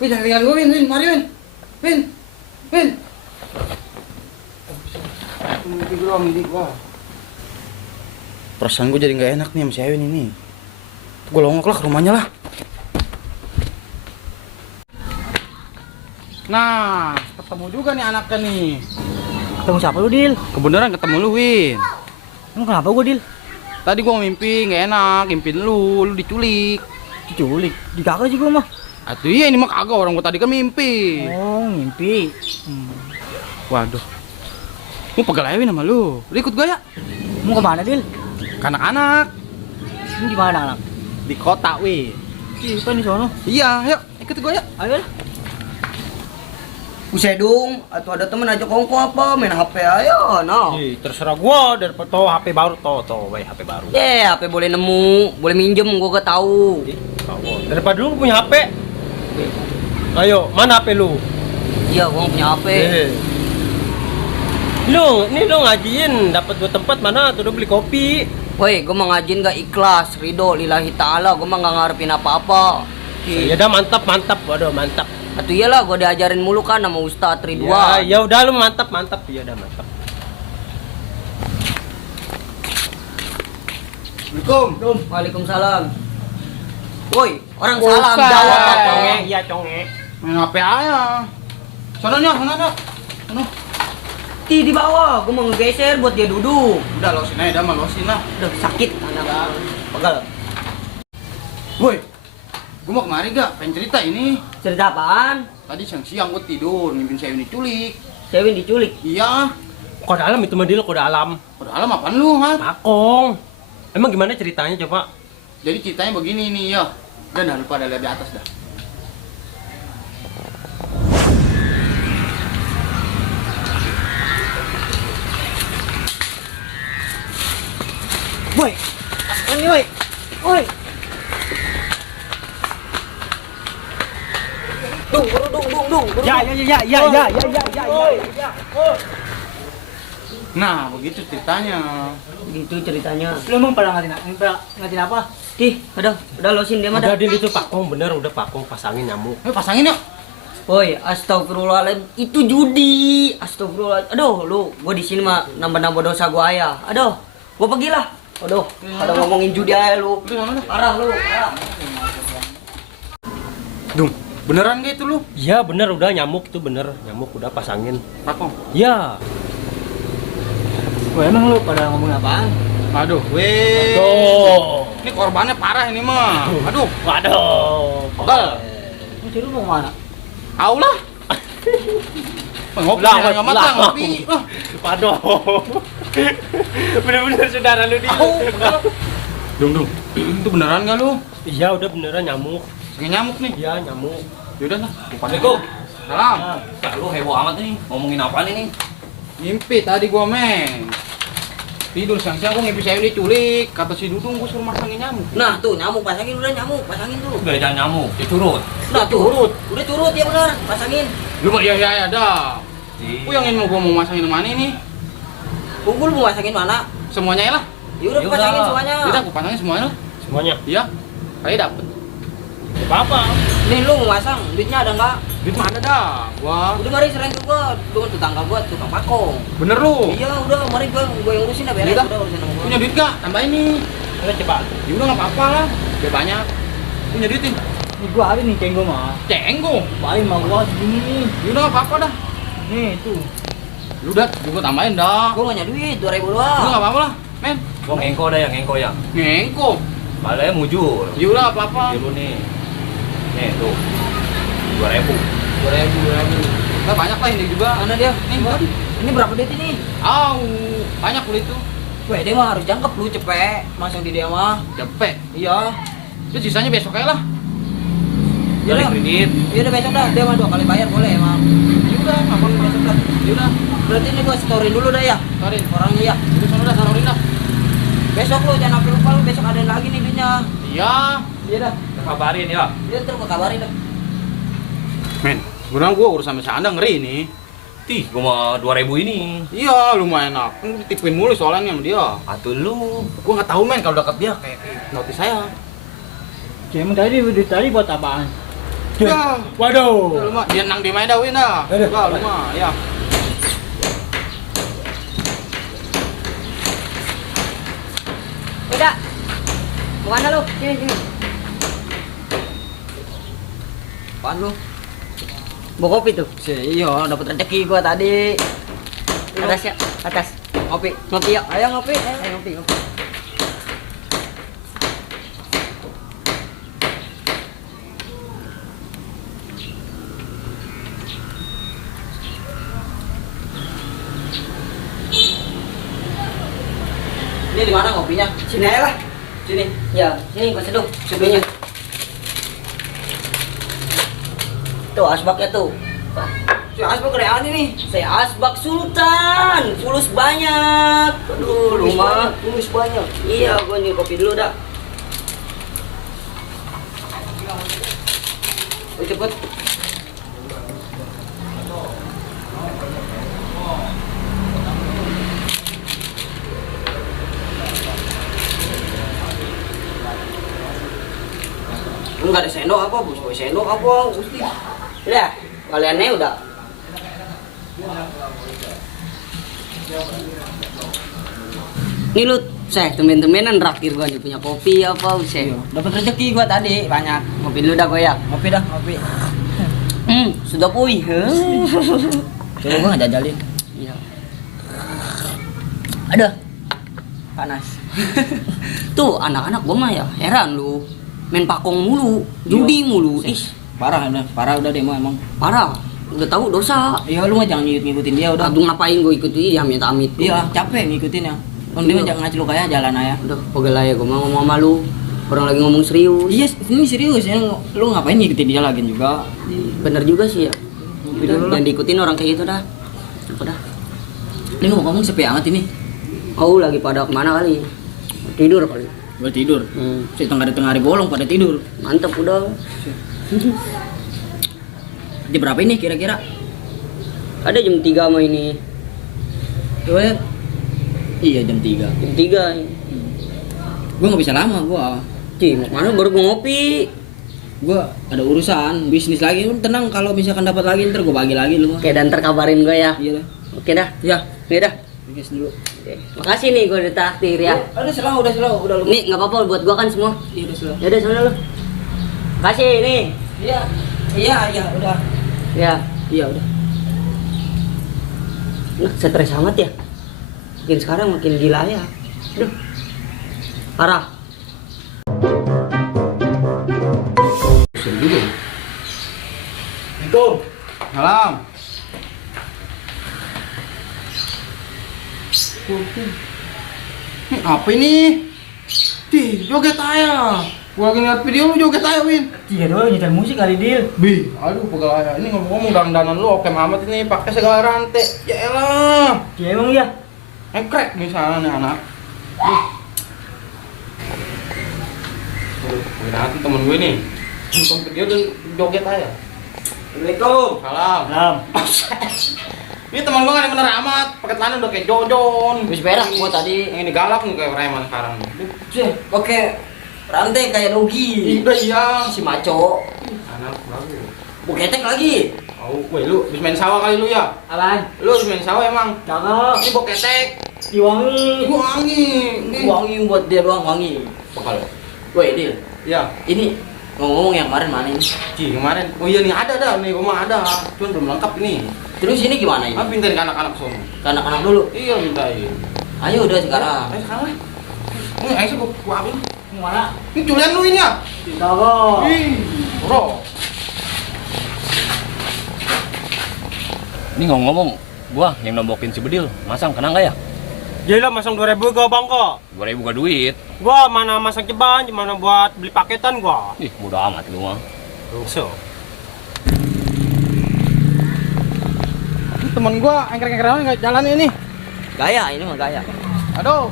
Win, jangan tinggal gue, Win, mari, Win. Perasaan gue jadi nggak enak nih sama si Ewin ini. Gue longok lah ke rumahnya lah. Nah, ketemu juga nih anaknya nih. Ketemu siapa lu, Dil? Kebenaran ketemu lu, Win. Emang kenapa gua, Dil? Tadi gue mimpi nggak enak, mimpiin lu diculik. Diculik? Di kagak sih gua mah. Atuh iya, ini mah kagak, orang gue tadi kan mimpi. Oh, mimpi. Waduh. Mau pegal Ewin sama lu. Lu ikut gue ya? Mau kemana, Dil? Ke anak-anak. Ini di mana, anak? Di kota, Win. Ih, kan di sono. Iya, yuk ikut gue ya. Ayo lah. Busedung, atau ada temen ajak kongko apa, main HP ayo, no. Terserah gua, daripada toh HP baru toh, wey HP baru. HP boleh nemu, boleh minjem, gua gak tahu. Daripada lu punya HP. Ayo, mana HP lu? Iya, gua gak punya HP. Ini lu ngajiin dapat dua tempat mana tuh udah beli kopi. Woi, gua mau ngajin gak ikhlas, ridho lillahi ta'ala, gua mah gak ngarepin apa-apa. Ya udah mantap, waduh mantap. Atuh iyalah, gua diajarin mulu kan sama Ustadz Ridwan. Ya udah lu mantap, ya udah mantap. Assalamualaikum. Waalaikumsalam. Woi, orang Bukan. salam jawab. Conge, iya conge. Main HP aja. Sononya. Sono. Di bawah, gua mau ngegeser buat dia duduk. Udah losin aja, dah losin lah. Udah sakit anak. Pegal. Woi, gue mau kemari gak? Pengen cerita ini. Cerita apaan? Tadi siang gue tidur, mimpin saya diculik. Cewek diculik. Iya. Kode alam itu mah Dil, kode alam. Udah alam apaan lu, ha? Pakong. Emang gimana ceritanya coba? Jadi ceritanya begini nih ya. Udah lupa ada lihat di atas dah. Woi. Ini, woi. Woi. Dung. Ya. Nah, begitu ceritanya. Gitu ceritanya. Lu emang pada ngatin apa? Udah losin dia mah Udah dah. Dil itu pakong bener, udah pakong pasangin nyamuk. Ayo pasangin yuk. Woi, astagfirullahaladzim, itu judi. Astagfirullah. Aduh, gua di sini mah nambah-nambah dosa gua ya. Aduh, gua pergilah. Aduh, pada ngomongin judi aja lu. Parah lu, parah. Dung, beneran gak itu lu? Iya bener, udah nyamuk itu bener, nyamuk udah pasangin. Pakong. Iya. Woi, emang lu pada ngomong apaan? Aduh, weh. Tuh. Ini korbannya parah ini mah. Aduh, Waduh. pegal. Lu ciri mau kemana? Aulah. Ngopi Lah, nggak matang, ngopi. Waduh. Bener-bener saudara lu dia. Dung, itu beneran gak lu? Iya udah beneran nyamuk. Sengaja nyamuk nih. Iya nyamuk. Yaudah lah. Assalamualaikum. Salam. Lu heboh amat nih, ngomongin apaan ini? Mimpi tadi gua men. Tidur siang-siang gua ngimpi saya diculik. Kata si Dudung gua suruh masangin nyamuk. Nah, tuh nyamuk pasangin pasangin tuh. Beda nyamuk, dicurut. Nah, tuh. Udah curut ya benar, pasangin. Lu mah iya dah. Gua yang ingin gua mau masangin mana ini? Bubul mau pasangin mana? Semuanya ya lah. Yaudah, Yaudah. pasangin semuanya. Udah gua pasangin semuanya lah. Semuanya. Iya. Kayak dapet. Apa? Nih lu mau masang, duitnya ada nggak? Duit mana dah? Wah. Udah mari serahin ke gua, tetangga gua tukang pakong. Bener lu. Iya, udah mari gua yang urusin dah beres. Udah. Udah urusin sama gua. Punya duit gak? Tambah ini. Ayo coba. Ya udah nggak apa-apa lah. Biar banyak. Punya duit nih. Nih gua ada nih cenggo mah. Cenggo. Baik mah gua segini nih. Ya udah nggak apa-apa dah. Nih tuh. Lu udah juga tambahin dah. Gua nggak punya duit, 2.000 Udah doang. nggak apa-apa lah. Men. Gua ngengko dah yang ngengko ya. Ngengko. Balanya mujur. Ya udah nggak apa-apa. Dulu nih. Nih tuh. 2.000. 2.000. Nah, banyak lah ini juga. Mana dia? Nih, Ini berapa duit ini? banyak kulit tuh. Weh, dia mah harus jangkep lu cepet. Masang di dia mah. Cepet. Iya. Itu sisanya besok aja lah. Iya Balik dah. kredit. Iya udah besok dah. Dia mah 2 kali bayar boleh emang. Ya udah, ngapain Besok dah. Ya udah, Berarti ini gua story dulu dah ya. tarin. Orangnya ya. Itu sana udah taruhin dah. Besok lu jangan sampai lupa lu besok ada lagi nih duitnya. Iya. Iya dah. Kabarin ya. Dia ntar gua kabarin dah. Men, sebenarnya gua urusan sama Anda ngeri nih. Tih, gua mau 2000 ini. Iya, lumayan aku ditipin mulu soalnya sama dia. Atuh lu. Gua nggak tahu men kalau dekat dia kayak notis saya. Emang tadi buat apaan? Ya, Waduh. lu mah dia nang di mana Win dah. Aduh. Enggak, lu mah ya. Udah. Kemana lu? Sini. Apaan lu? Bawa kopi tuh? Iya, dapat rezeki gua tadi. Atas ya, atas. Ngopi ya. Ayo ngopi. Ayo ngopi. Ini di mana kopinya? Sini aja lah. Sini. Ya, sini gua seduh seduhnya. Tuh asbaknya tuh. Si asbak real nih. Saya asbak sultan. Fulus banyak. Aduh, rumah fulus banyak. Iya, gua nih kopi dulu dah. Oh, cepet. Enggak ada sendok apa, bos? Boy sendok apa, Gusti? Udah, kaliannya udah. Nih lu, saya temen-temenan raktir gua nih punya kopi apa, saya. Dapat rezeki gua tadi banyak. Ngopi dulu dah gua ya. Ngopi dah, ngopi. Sudah puy. Coba gua ngajajalin. Iya. Ada. Panas. Tuh, anak-anak gua mah ya heran lu. Main pakong mulu, judi mulu. Ih, parah udah deh emang. Parah. Udah tahu dosa. Iya, lu mah jangan ngikutin dia udah. Aduh ngapain gue ikutin dia amit-amit. Iya, capek ngikutin ya. Kalau dia jangan ngacil kayak jalan aja. Udah, pegel aja gue mau ngomong sama lu. Orang lagi ngomong serius. Iya, ini serius ya. Lu ngapain ngikutin dia lagi juga? Bener juga sih ya. Jangan diikutin orang kayak gitu dah. Apa dah? Ini ngomong sepi amat ini. Oh, lagi pada kemana kali? Tidur kali. Buat tidur. Si tengah hari bolong pada tidur. Mantap udah. Jam berapa ini kira-kira? Ada jam 3 mah ini. Coba lihat. Iya jam 3. Jam 3. Gua nggak bisa lama gua. Cih, mana baru gua ngopi. Gua ada urusan bisnis lagi. Lu tenang kalau misalkan dapat lagi ntar gua bagi lagi lu. Oke, dan ntar kabarin gua ya. Iya dah. Oke dah. Ya. Iya dah. Bisnis dulu. Oke. Makasih nih gua udah traktir ya. Udah selalu udah lu. Nih enggak apa-apa buat gua kan semua. Iya udah selalu. Ya udah sana lu. Makasih nih. Iya, udah. Iya udah. Nah, stres amat ya. Makin sekarang makin gila ya. Aduh. Parah. Assalamualaikum. Salam. Ini apa ini? Joget aja. Gua lagi ngeliat video lu joget aja, Win. Iya doang nyetel musik kali Dil. Bi, aduh pegel aja. Ini ngomong-ngomong dandanan lu oke amat ini pakai segala rantai. Ya elah. Iya emang iya. Ekrek misalnya nih anak. Aduh, nanti temen gue nih. Nonton video dan joget aja. Assalamualaikum. Salam. Salam. Ini teman gue kan yang bener amat, pakai celana udah kayak Jojon. Wis berak gua tadi. Yang ini galak nih kayak Rayman sekarang. Oke. Rantai kayak Dogi. Udah iya. Si maco. Anak bagus. Boketek lagi. Oh, weh lu habis main sawah kali lu ya? Apaan? Lu habis main sawah emang? Cakep. Ini boketek. Diwangi. Wangi. Wangi buat dia doang wangi. Bakal. Woi, Dil. Ya. Ini ngomong yang kemarin mana ini? Ci, kemarin. Oh iya nih ada dah nih, gua ada. Cuman belum lengkap ini. Terus ini gimana ini? Ah, pindahin ke anak-anak semua. Ke anak-anak dulu. Iya, mintain. Ayo udah sekarang. Ayo sekarang lah. Ini ayo gua apa ini? Mana? Ini culian lu ini ya? Cakep. Ih, bro. Ini ngomong-ngomong, gua yang nombokin si Bedil, masang kena nggak ya? Jadi lo masang 2.000 gua bang kok. 2.000 gak duit. Gua mana masang ceban, mana buat beli paketan gua. Ih, mudah amat lu mah. So. Ini temen gua angker-angkeran nggak jalan ini. Gaya ini mah gaya. Aduh.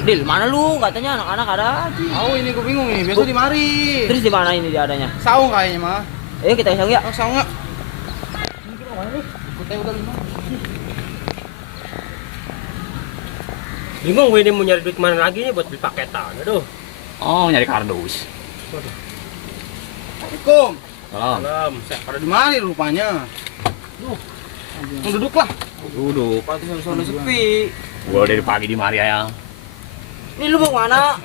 Dil, mana lu? Katanya anak-anak ada. Oh ini gua bingung nih. Biasa di mari. Terus di mana ini dia adanya? Saung kayaknya mah. Ayo kita iseng ya. Oh saung nggak? Ikutnya udah lima. Bingung gue ini mau nyari duit mana lagi nih buat beli paketan. Aduh. Oh, nyari kardus. Assalamualaikum. Salam. Salam. Pada di mari rupanya. Duduk lah. Duduk. Pati sono sepi. Gua dari pagi di mari ya. Ini lu mau mana?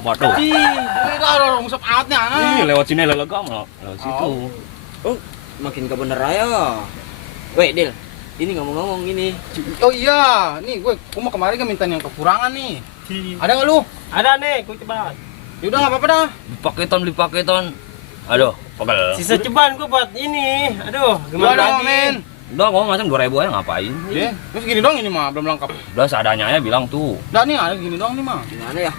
Waduh. Ini lah orang musab alatnya. Ih, lewat sini lelegam loh. Lewat situ. Oh, makin ke bener raya. Weh, Dil. Ini ngomong-ngomong ini. Oh iya, nih gue mau kemarin kan minta yang kekurangan nih. Ada nggak lu? Ada nih, gue coba. Yaudah nggak apa-apa dah. Beli paketan. Aduh, pegel. Sisa ceban gue buat ini. Aduh, Gimana gimana dong, lagi? men? Udah, gua macam 2.000 aja ngapain? Iya, terus gini dong ini mah belum lengkap. Udah seadanya aja bilang tuh. Udah nih ada gini dong nih mah. Gimana ya?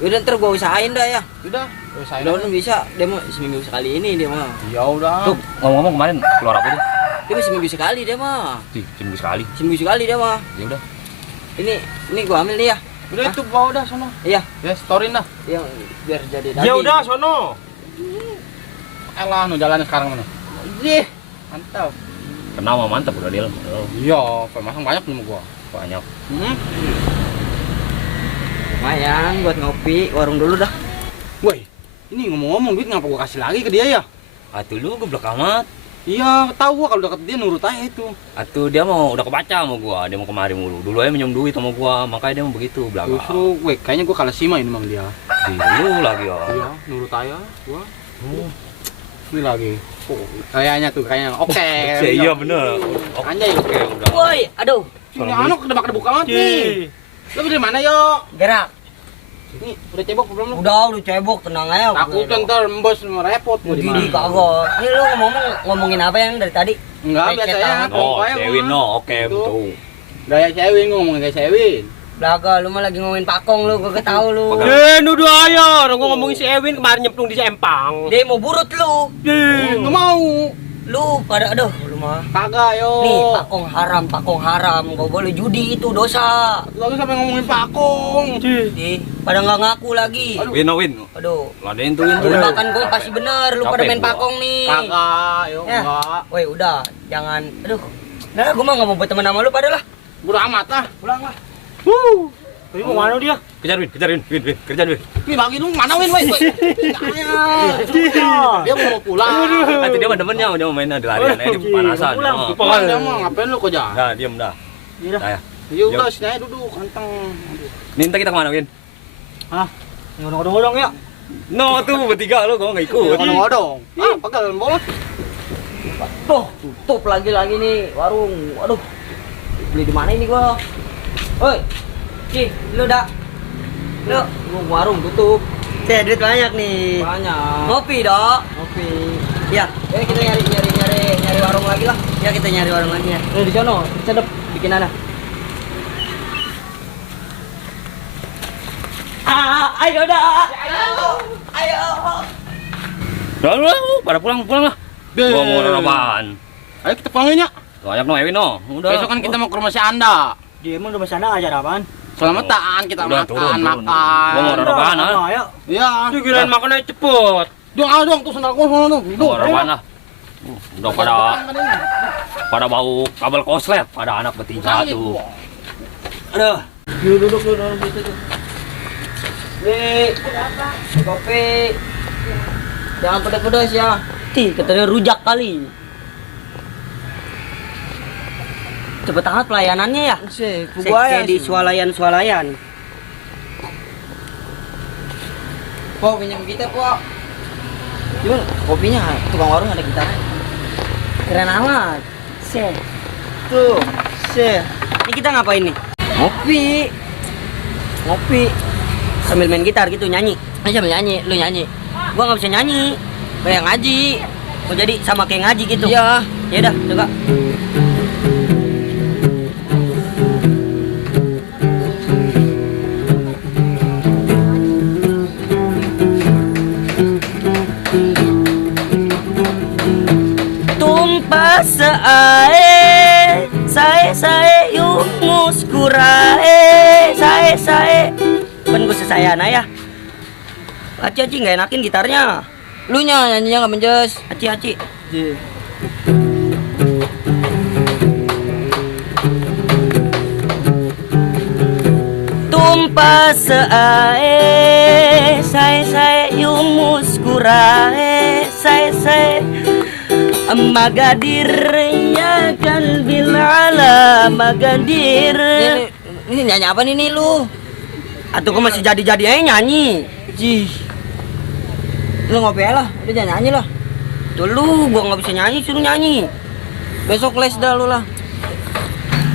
Udah ntar gua usahain dah ya. Udah, saya Udah bisa. Dia mau seminggu sekali ini dia mah. Ya udah. Tuh, ngomong-ngomong kemarin keluar apa tuh? Dia mah seminggu sekali dia mah. Sih, seminggu sekali. Seminggu sekali dia mah. Ya udah. Ini gua ambil nih ya. Udah itu bawa udah sono. Iya, Ya storyin dah. yang biar jadi Ya udah, sono. Elah, nu jalan sekarang mana? Ih, mantap. Kenal mah mantep udah deal. Iya, pemasang banyak nih sama gua. Banyak. lumayan buat ngopi warung dulu dah. Woi, ini ngomong-ngomong duit ngapa gua kasih lagi ke dia ya? Atuh lu goblok amat. Iya, tahu gua kalau deket dia nurut aja itu. Atuh dia mau udah kebaca sama gua, dia mau kemari mulu. Dulu aja minjem duit sama gua, makanya dia mau begitu belakang. Justru, weh, kayaknya gua kalah sima ini mang dia. Dulu lagi ya. Iya, nurut aja gua. Ini lagi. Oh, kayaknya tuh kayaknya. Oke. Iya bener. Anjay. Oke, udah. Woi, aduh, Ini anak kedebak buka banget nih. Lu dari mana yo? gerak. Nih, udah cebok belum lu? Udah cebok, tenang aja. Takut ntar mbos repot gua di Jadi mana. kagak. Ini lu ngomongin apa yang dari tadi? Enggak, Lecet biasa ya. amat. Oh, Pokoknya Sewin gua. no, oke Itu. betul. Gaya Sewin ngomongin kayak Sewin. Blaga, lu mah lagi ngomongin pakong lu, gua tahu lu. Nuduh ayo, orang gua ngomongin si Ewin kemarin nyemplung di Empang. Dia mau burut lu. Enggak mau. Lu pada aduh, lu mah. Kagak yo. Nih, pakong haram. Gak boleh judi itu dosa. Lalu sampai ngomongin pakong. Nih, pada nggak ngaku lagi. Aduh. Win no win. Aduh. Ladein tuh Win tuh. Jebakan gua pasti bener, lu pada Capek main gua. pakong nih. Kagak, yo Ya. enggak. Woi, udah, jangan. Aduh. Nah, gua mah nggak mau berteman sama lu pada lah. Bodo amat lah. Pulang lah. Tapi mau mana dia? Kejar Win, kerja Win. Nih bagi lu mana Win, woi. Dia mau pulang. Nanti dia mah demennya, dia mau main di larian aja di panasan. Pulang, Oh. Pulang dia mau ngapain lu kok jalan? Dah, diem dah. Iya dah. Dah ya. Ya udah sini aja duduk, kanteng. Nih, ntar kita kemana Win? Ngodong-ngodong ya. No, tuh bertiga lu gua nggak ikut. Ngodong-ngodong. Ah, pegal bola. Tuh, tutup lagi nih warung. Waduh. Beli di mana ini gua? Woi. Ci, lu dah. Lu warung tutup. Saya duit banyak nih. Banyak. Ngopi, Dok. Ngopi. Ya, kita nyari warung lagi lah. Ya, kita nyari warung lagi ya. Di sono, sedep bikin ada. Ayo dah. Ayo. Udah, pada pulang lah. Gua mau nonton apaan? Ayo kita pulangin ya. Banyak no Ewin no. Udah. Besok kan kita mau ke rumah si Anda. Dia emang udah sana ngajar apaan? Selamatan kita Udah, makan, turun. makan. Gua mau nonton apaan ah? Ayo. Iya. Tuh kirain makannya cepet. Dong, dong, tuh sandal gua sono tuh. Mau Duduk. nonton apaan lah? Udah pada bau kabel koslet, pada anak bertiga tuh. Aduh. Duduk gitu tuh. Nih, kopi. Jangan pedas-pedas ya. Katanya rujak kali. Cepet amat pelayanannya ya. Kayak di swalayan. Po, pinjam kita, Po. Gimana? Kopinya tukang warung ada gitarnya. Keren amat. Tuh. Ini kita ngapain nih? Ngopi. Sambil main gitar gitu, nyanyi. Sambil nyanyi, lu nyanyi. Gua nggak bisa nyanyi. Kayak ngaji. Oh jadi sama kayak ngaji gitu? Iya. Ya udah, coba. Tumpah seae, sae yung muskurae, sae. Kan gue sesayana ya. Aci nggak enakin gitarnya. Lu nyanyinya nggak menjes. Aci. Tumpah seae, sae yung muskurae, sae. Magadirnya kan bilala magadir. Ini nyanyi apa nih lu? Atau kok masih jadi aja nyanyi. Jih. Lu ngopi aja lah, udah jangan nyanyi lah. Tuh lu, gua nggak bisa nyanyi, suruh nyanyi. Besok les dah lu lah.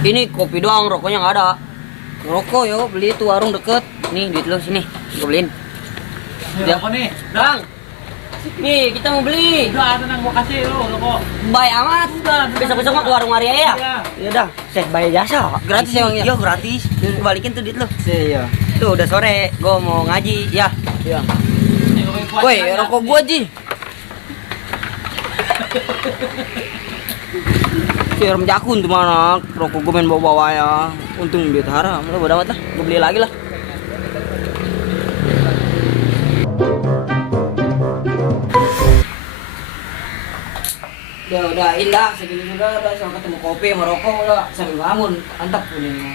Ini kopi doang, rokoknya nggak ada. Ngerokok yo, beli itu warung deket. Nih duit lu sini, gua beliin. Ini apa nih? Bang, nih kita mau beli. Udah, tenang gua kasih lu rokok. Baik amat. Besok-besok mah ke warung Maria ya. Iya. Ya udah, bayar jasa. Gratis emang ya? Iya gratis. Balikin tuh duit lu. Iya. Tuh udah sore, gua mau ngaji ya. Iya. Woi, rokok gua Ji. Si Ram Jakun tuh mana? Rokok gua main bawa-bawa ya. Untung duit haram. Lu bodo amat lah. Gua beli lagi lah. Udah indah segini juga udah sama ketemu kopi sama rokok udah sambil bangun mantap ini.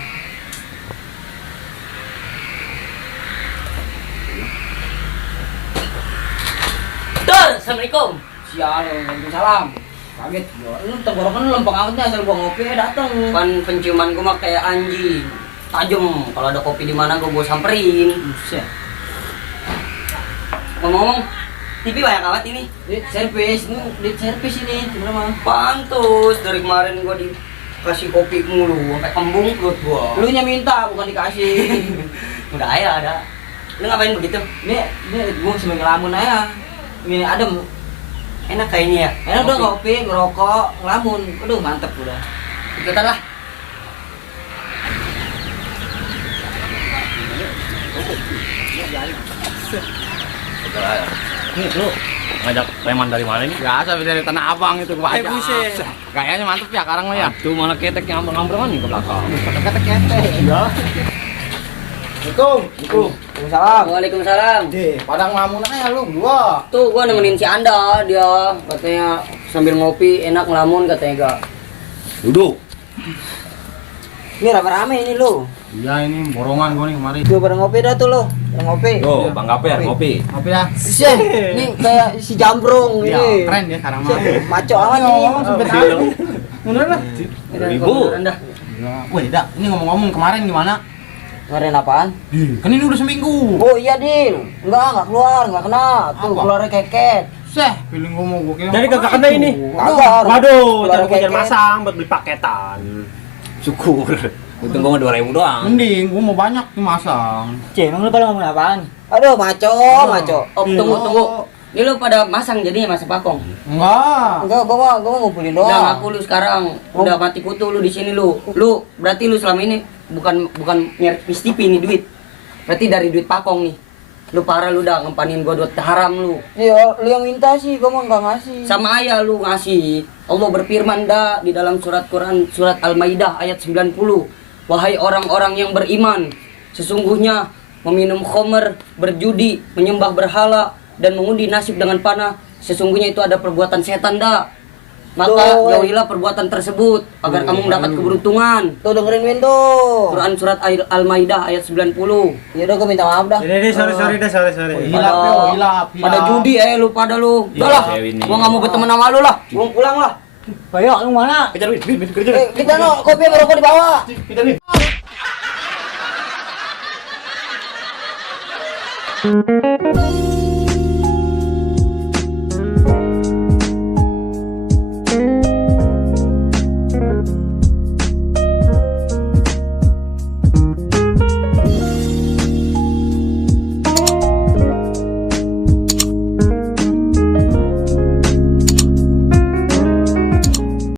Tur, assalamualaikum. Sial, waalaikumsalam. Kaget gua. Lu tenggorokan lu lempeng amat nih asal gua ngopi dateng. Kan penciuman gua mah kayak anjing. Tajam. Kalau ada kopi di mana gua samperin. Buset. Ngomong-ngomong, TV banyak amat ini. Di servis, di servis ini gimana mah? Pantus dari kemarin gua dikasih kopi mulu sampai kembung perut gua. Lu nya minta bukan dikasih. Udah ya ada. Lu ngapain begitu? Nih gua cuma ngelamun aja. Ini adem. Enak kayaknya ya. Enak udah ngopi, ngerokok, ngelamun. Aduh mantep udah. Ikutan lah. Nih lu ngajak preman dari mana nih? Biasa dari Tanah Abang itu gua ajak. buset. Kayaknya mantep ya sekarang mah ya. Tuh malah keteknya ambang-ambangan nih ke belakang. Kata-kata. Iya. Waalaikumsalam. Waalaikumsalam. Padang ngelamun aja lu dua. Tuh gua nemenin si Anda, dia katanya sambil ngopi enak ngelamun katanya gak. Duduk. Ini rame-rame ini lu. Iya ini borongan gua nih kemarin. Gua pada ngopi dah tuh lu. Pada ngopi. Tuh, Bang Gaper ngopi. Ngopi ya. Sih, ini kayak si Jambrong Iya, ini. keren ya sekarang mah. Maco amat ini. Ngomong sampai tahu. Bener lah. Ribu. Anda. Wih, Dak, ini ngomong-ngomong kemarin gimana? Ngaren apaan? Kan ini udah seminggu. Oh iya, Dil. Enggak keluar, enggak kena. Tuh Apa? keluarnya keket. Seh, feeling gua mau gua kira. Jadi kagak kena ini. Kagak. Waduh, Keluar cari kuncian keket. masang buat beli paketan. Syukur. Untung gua 2.000 doang. Mending gua mau banyak dimasang. Cih, emang lu pada ngomong apaan? Aduh, maco. Oh, tunggu. Ini lu pada masang jadinya masa pakong. Enggak. Enggak, gua mau ngumpulin Udah doang. ngaku lu sekarang. Udah mati kutu lu di sini lu. Lu berarti lu selama ini bukan nyari PSTP nih duit. Berarti dari duit pakong nih. Lu parah lu udah ngempanin gua duit haram lu. Iya, lu yang minta sih, gua mah enggak ngasih. Sama ayah lu ngasih. Allah berfirman dah di dalam surat Quran surat Al-Maidah ayat 90. Wahai orang-orang yang beriman, sesungguhnya meminum khamr, berjudi, menyembah berhala dan mengundi nasib dengan panah, sesungguhnya itu ada perbuatan setan dah. Maka Tuh. jauhilah perbuatan tersebut agar kamu mendapat keberuntungan. Tuh dengerin Win tuh. Quran surat Al-Maidah ayat 90. Ya udah gua minta maaf dah. Ini sorry dah, sorry. Hilap yo, hilap. Pada judi lu pada lu. Udah lah. Win. Gua enggak mau berteman sama lu lah. Gua pulang lah. Bayo, lu mana? Kejar Win, kejar. Kita no, kopi sama rokok di bawah. Kejar Win.